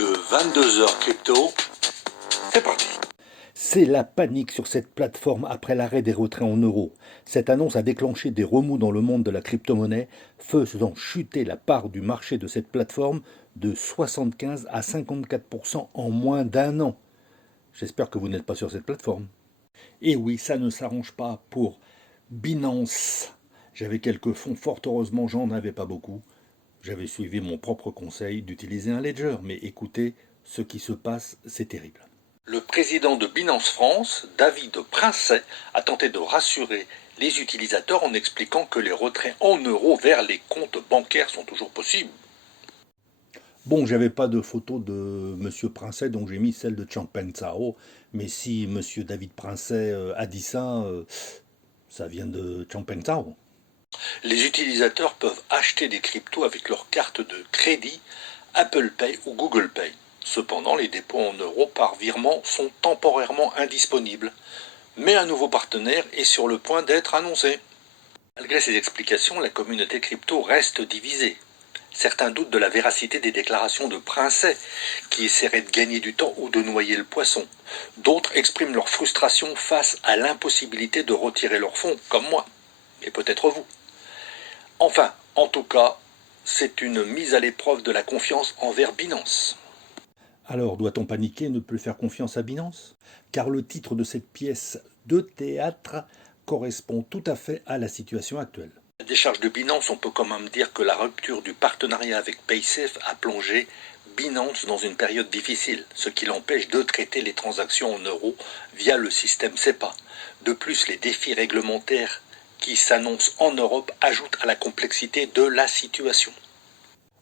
Le 22h crypto, c'est parti. C'est la panique sur cette plateforme après l'arrêt des retraits en euros. Cette annonce a déclenché des remous dans le monde de la crypto-monnaie, faisant chuter la part du marché de cette plateforme de 75 à 54% en moins d'un an. J'espère que vous n'êtes pas sur cette plateforme. Et oui, ça ne s'arrange pas pour Binance. J'avais quelques fonds, fort heureusement, j'en avais pas beaucoup. J'avais suivi mon propre conseil d'utiliser un ledger, mais écoutez, ce qui se passe, c'est terrible. Le président de Binance France, David Princet, a tenté de rassurer les utilisateurs en expliquant que les retraits en euros vers les comptes bancaires sont toujours possibles. Bon, j'avais pas de photo de Monsieur Princet, donc j'ai mis celle de Changpeng Zhao. Mais si Monsieur David Princet a dit ça, ça vient de Changpeng Zhao. Les utilisateurs peuvent acheter des cryptos avec leur carte de crédit, Apple Pay ou Google Pay. Cependant, les dépôts en euros par virement sont temporairement indisponibles. Mais un nouveau partenaire est sur le point d'être annoncé. Malgré ces explications, la communauté crypto reste divisée. Certains doutent de la véracité des déclarations de Princet, qui essaierait de gagner du temps ou de noyer le poisson. D'autres expriment leur frustration face à l'impossibilité de retirer leurs fonds, comme moi, et peut-être vous. Enfin, en tout cas, c'est une mise à l'épreuve de la confiance envers Binance. Alors, doit-on paniquer et ne plus faire confiance à Binance? Car le titre de cette pièce de théâtre correspond tout à fait à la situation actuelle. À la décharge de Binance, on peut quand même dire que la rupture du partenariat avec Paysafe a plongé Binance dans une période difficile, ce qui l'empêche de traiter les transactions en euros via le système SEPA. De plus, les défis réglementaires qui s'annoncent en Europe ajoutent à la complexité de la situation.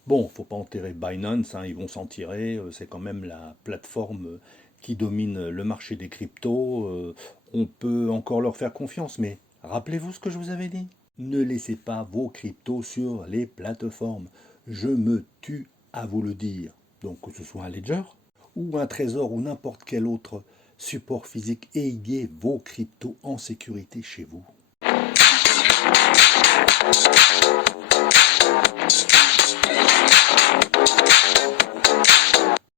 Bon, faut pas enterrer Binance, hein, ils vont s'en tirer, c'est quand même la plateforme qui domine le marché des cryptos, on peut encore leur faire confiance, mais rappelez-vous ce que je vous avais dit. Ne laissez pas vos cryptos sur les plateformes. Je me tue à vous le dire. Donc que ce soit un ledger ou un trésor ou n'importe quel autre support physique, ayez vos cryptos en sécurité chez vous.